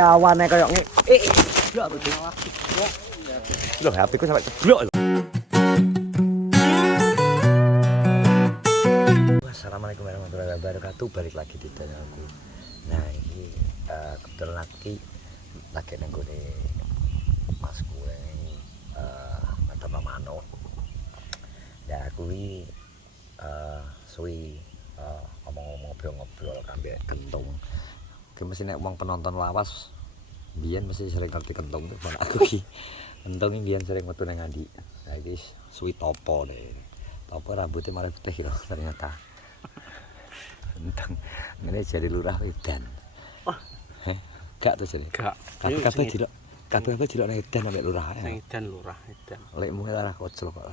Awane koyo ngene. Lho, HP ku sampai ceblok lho. Assalamualaikum warahmatullahi wabarakatuh. Balik lagi di channelku. Nah, ini kebetulan lagi nang gone masku ini Mata Mano. Ya kuwi suwi omong-omong ngobrol kambek kentung. Ki mesti nek wong penonton lawas biyen mesti sering ngerti kentung tuh mana aku ki. Kentung iki biyen sering metu nang Andi. Nah iki suwi topo deh. Topo rambutnya malah putih loh ternyata. Kentung ngene jadi lurah Edan. Gak tuh jadi. Gak. Kabeh dilok. Kabeh dilok nang Edan sampe lurah. Nang Edan lurah Edan. Lekmu arah kocel kok.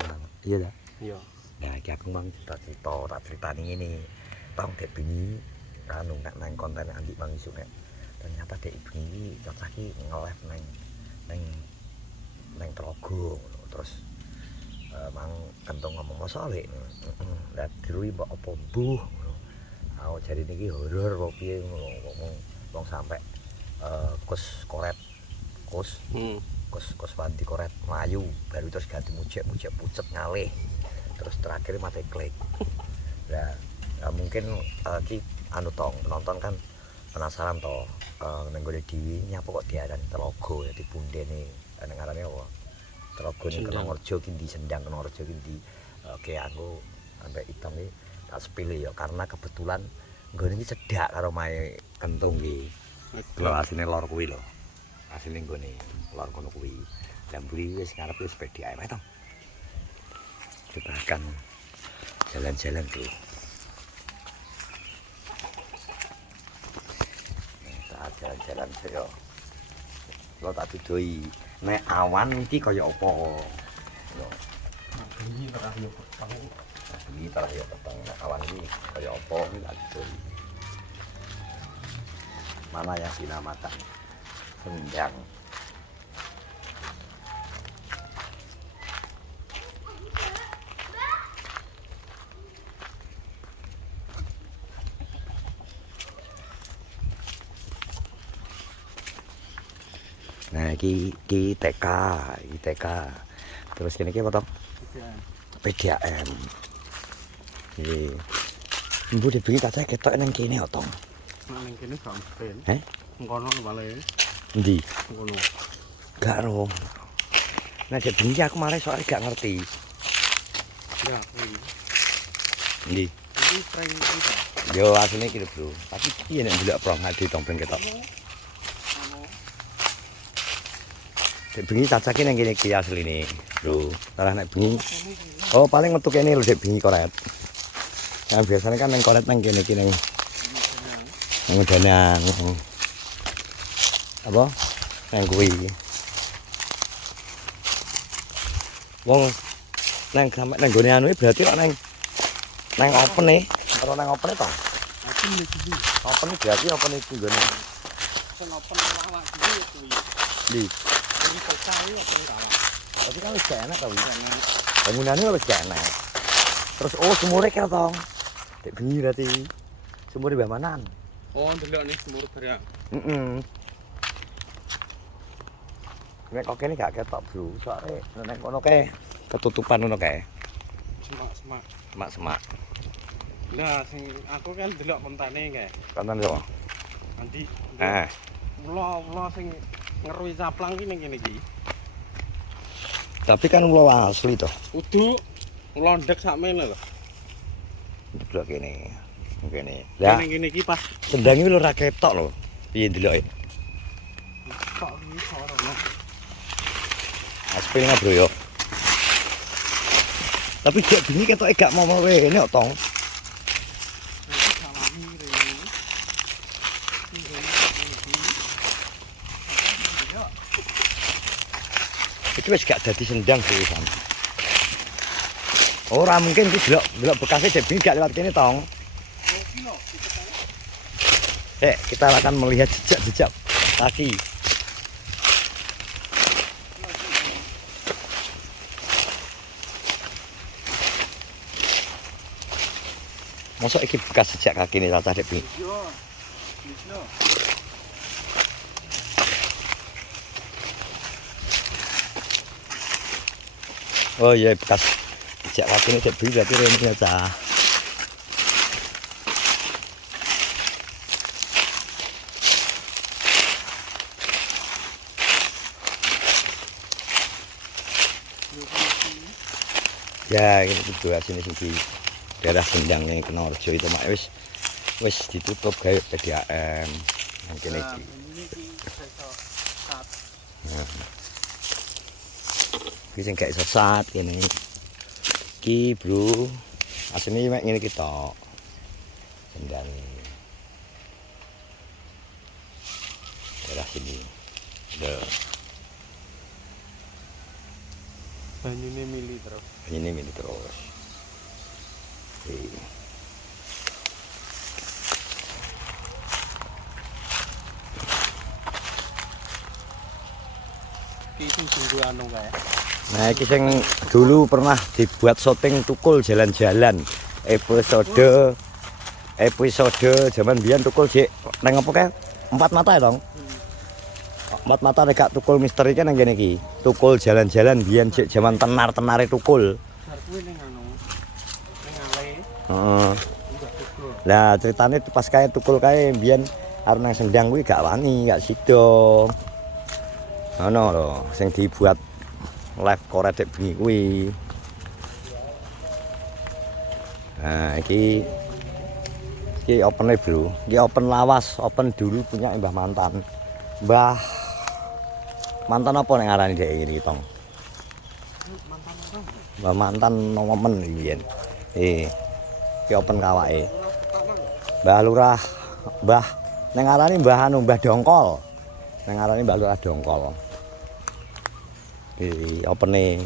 Iya ta? Iya. Nah, iki aku mang cerita tak critani ngene. Tong dek bengi anu nek nang konten Andi Mang isu nek ternyata dek bengi cocok iki nge-live nang Telaga terus mang kentung ngomong masalah lah dirui mbok apa mbuh ngono. Aku jari niki horor apa piye ngono wong sampe kus koret kus wanti koret mlayu baru terus ganti mujek pucet ngalih terus terakhir mati klik. Nah, mungkin ki anu tong penonton kan penasaran toh nang gone dhewe nyapa kok diarani Telaga ya dipundene nang arane apa? Telaga ning Kenongorjo ki ndi Sendang Kenongorjo ki ndi. Oke aku ambek hitam iki tak sepele ya karena kebetulan nggone iki cedhak karo mae kentung iki. Lho asine lor kuwi lho. Asine nggone lor kono kuwi. Lah mburi wis ngarep wis pedi ae wae to. Kita akan jalan-jalan dulu. Kita jalan-jalan saja. Lo tak tudoi nek awan iki kaya apa? Lho. Bengi terah yo peteng. Bengi terah yo peteng. Awan iki kaya apa iki tak tudoi. Mana yang dinamakan Sendang. Nah, iki TK. Terus kene iki apa to? PDAM. Iki. Mbu dibingi kaca ketok nang kene to. Nang kene gak mben. Heh? Ngono bale. Endi? Ngono. Gak ro. Nah, dek bengi aku mareh soalnya gak ngerti. Ya, iki. Endi? Iki prank iki. Yo asline iki lho, Bro. Tapi piye nek ndelok prong ati tong ben ketok. Dek bengi cacake nang kene iki asline, Bro. Ora nek bengi. Oh, paling metu kene lho dek bengi koret. Nah, biasanya kan nang koret nang kene iki nang danang. Apa? Nang kuwi. Wong nang sampe nang gone anu berarti kok nang open e. Karo nang open e to? Aku iki. Open berarti open iki gone. Sen open lawak iki kuwi. Di. Iki kae open lawak. Berarti kan wis gak enak to iki. Bangunane wis gak enak. Terus sumure kira to. Dek bengi berarti. Sumure mbah manan. Oh, ndelok nih sumur barang. Heeh. Nek kok kene gak ketok, Bro. Soale nek kono kae ketutupan ngono kae. Semak. Lah sing aku kan ndelok kontane kae. Konten yo. Nanti. Ula sing ngeruwi caplang ki ning kene iki. Tapi kan ulo asli to. Kudu ula ndek sakmene lho. Blok kene. Kene. Lah Ning kene iki pas Sendang iki lho ra ketok lho. Piye ndeloke? kok iki ora. Aspil Bro yo. Tapi gak bengi ketoke gak mau rene kok tong. Iki wis gak dadi Sendang pisan. Ora mungkin iki delok bekasnya dek bengi gak lewat kene tong. Kita akan melihat jejak-jejak kaki. Mosok iki bekas jejak kaki nih Tata Dek. Yo. Bisno. Oh iya bekas sejak waktu ini beli berarti remnya cah. Ya ini juga sini sini daerah Sendang yang kena Rejo itu mak wis ditutup kayak PDAM mungkin iki. Iki sing gak iso sat kene. Iki bro, asline mek ngene iki tok. Sendang. Daerah sini. Lho, Banyune mili terus. ini terus. Iki sing anu kae. Nah, iki sing dulu pernah dibuat syuting Tukul jalan-jalan. Episode zaman biyen Tukul jek nang apa kae? Empat mata ya, Tong? Empat mata nek gak Tukul misteri kan nang kene iki. Tukul jalan-jalan biyen jek zaman tenar-tenare Tukul. Bar kuwi ning anu. Ning ale. Heeh. Mbah Tukul. Lah ceritane pas kae Tukul kae biyen arep nang Sendang kuwi gak wani, gak sida. Ono lho sing dibuat live koret bengi kuwi. Nah, iki open bro. Iki open lawas, open dulu punya Mbah Mantan. Mbah Mantan apa nek ngarani dhek iki Tong? Mbah Mantan nomen iki biyen. Iki open kawake. Mbah Lurah, Mbah nek ngarani Mbah anu Mbah Dongkol. Nek ngarani Mbah Lurah Dongkol. Opene.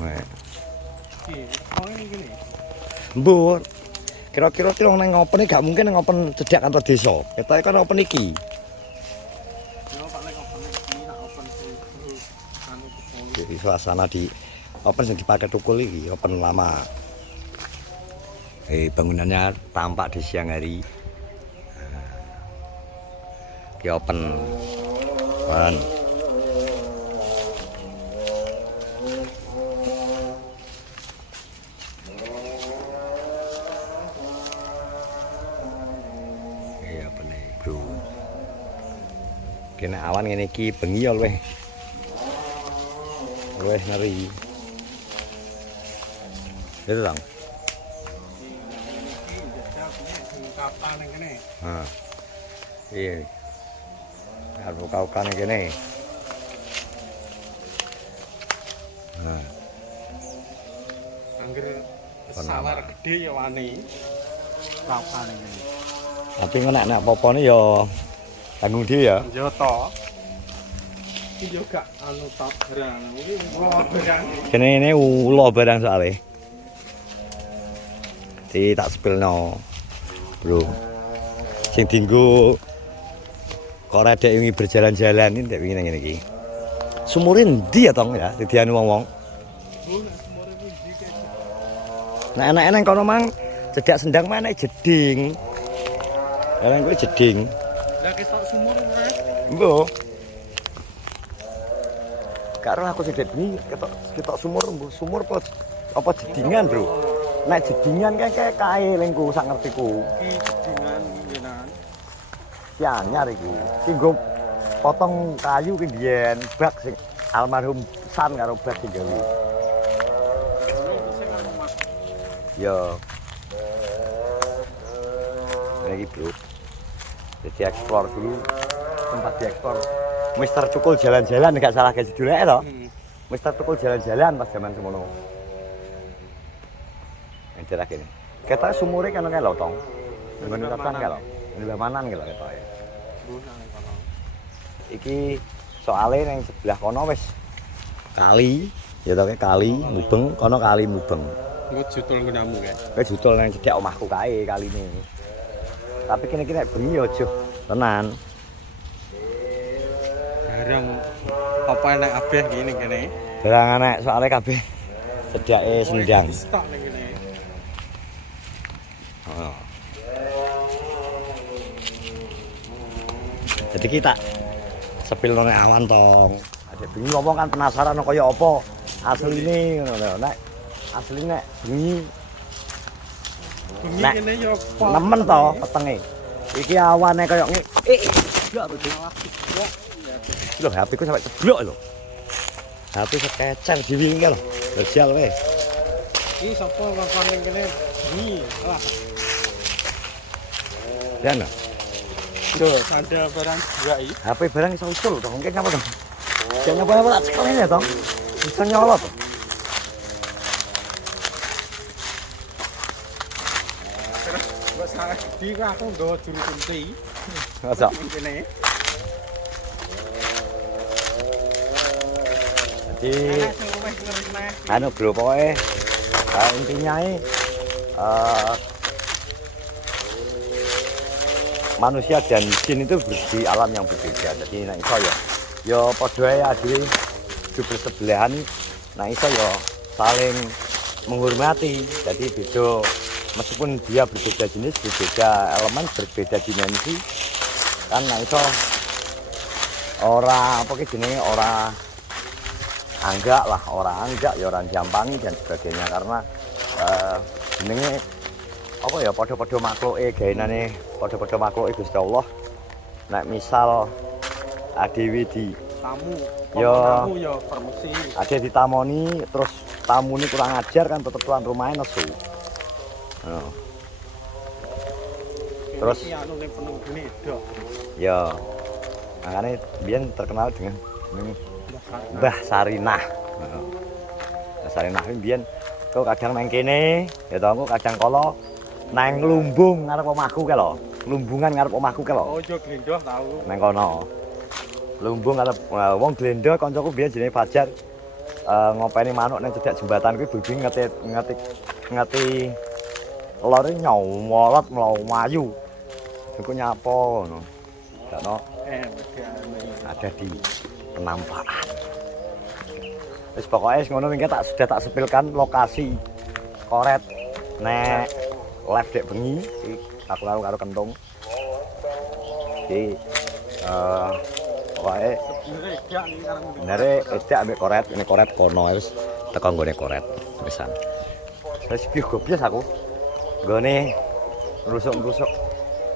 Nek Iki, oh ini gini. Mbur. Kira-kira nang open gak mungkin nang open cedhak kantor desa. Ketoke kan open iki. Yo Pak nek open iki nak open sing anu Tukul. Jadi suasana di open yang dipakai Tukul iki open lama. Bangunannya tampak di siang hari. Ki open. Kan. Bro. Kena awan ngene iki bengi ya luwih ngeri. Itu Tang. Iki jajal sing kapal ning kene. Heeh. Iya. Arep kau-kau ning kene. Nah, Angger sawar gede ya wani. Kapal ning kene. tapi nek apa-apane ya tanggung dhewe ya. Yo to. Iki yo gak anu tok barang. Iki ulo barang. Kene ini ulo barang soalnya. Jadi tak spilno, bro. Sing dinggo korek dek wingi berjalan-jalan ini dek wingi nang ngene iki. Sumure endi ya Tong ya didianu wong-wong. Nek enak nang kono mang cedhak Sendang mana jeding. Lah kuwi jeding. Lah ketok sumur ora. Mbok. Karo aku sedhet bengi ketok sumur sumur apa jedingan, Bro. Nek jedingan kae lengku sak ngertiku. Iki jedingan ngenan. Si anyar iki. Ki nggo potong kayu ki biyen bak sing almarhum San karo bak sing gawe. Yo. Lagi bro. Jadi eksplor dulu tempat diekspor. Mister Tukul jalan-jalan enggak salah kayak judulnya toh. Mister Tukul jalan-jalan pas zaman semono. Yang cerah gini. Kita sumure kan kayak lotong. Ngene katan kalau. Ini bamanan kalau ketoke. Iki soalnya yang sebelah kono wis kali, ya tau kali mubeng, kono kali mubeng. Engko jutul nggonamu kae. Kowe judul nang cedhak omahku kae kaline. Tapi kene-kene bengi ya aja tenan. Barang apa enek abeh ngene kene. Barang anek soalnya kabeh cedhake Sendang. Stok ning kene. Heeh. Jadi kita sepil nang awan tong. Adek bengi ngomong kan penasaran kaya apa asline ngono lho. Nek asline bengi Bengi Nek, kene yo nemen to petenge. Iki awane kaya ngene. Jeblok to. Lho HP ku sampe jeblok lho. HP sekecer diwingi lho. Bajal wae. Iki sapa ngongkon ning kene? Bengi. Lah, Dan yo sandal barang dua iki. HP barang iso usul to. Mungkin apa to? Jangan nyoba tak cekel ya to. Bisa nyolot to. Wes di aku nggawa juru kunci. Masa Ning kene. jadi Ana sing wis ngerti. anu bro pokoknya intinya manusia dan jin itu di alam yang berbeda. Jadi nek iso ya padha ae adewe hidup bersebelahan, nek iso ya saling menghormati. Jadi beda meskipun dia berbeda jenis, berbeda elemen, berbeda dimensi kan nek iso ora apa ki jenenge ora anggak lah, orang anggak ya orang jampangi dan sebagainya karena jenenge apa ya padha-padha makhluke gaenane padha-padha makhluke Gusti Allah. Nek misal adewe di Tamu. Yo. Tamu yo permisi. ade ditamoni terus tamune kurang ajar kan tetep tuan rumahnya nesu. Nah, Terus? Iki anu ning penunggune dok. ya makanya biyen terkenal dengan Mbah Sarinah. Mbah Sarinah iki biyen kok kadang nang kene ya to kok kadang kala nang lumbung ngarep omahku ke lho. Lumbungan ngarep omahku ke lho. Oh yo glendoh tau. Nang kono. Lumbung ngarep wong Glendo kancaku biyen jenenge Fajar. Ngopeni manuk nang cedhak jembatan kuwi bubing ngeti lore nyolot mlayu. Iku nyapa ngono. Dakno ada di penampakan. Wis pokoke ngono mingke sudah tak sepilkan lokasi koret nek live dek bengi iki aku karo kentung. Iki pokoke benere edak ambek koret, ini koret kono wis teko nggone koret pisan. Wis biasa aku. Nggone rusuk-rusuk.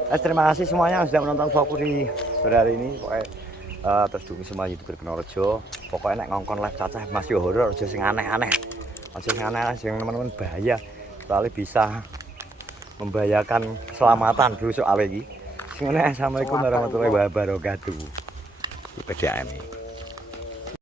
Terima kasih semuanya yang sudah menonton vlogku di sore hari ini. Pokoknya terus dukung semua YouTuber Kenorejo. Pokoknya nek ngongkon live cacah masih horor aja sing aneh-aneh. Aja sing aneh-aneh sing teman-teman bahaya. Soalnya bisa membahayakan keselamatan dulu soal iki. Sing ngene assalamualaikum warahmatullahi wabarakatuh. PDAM.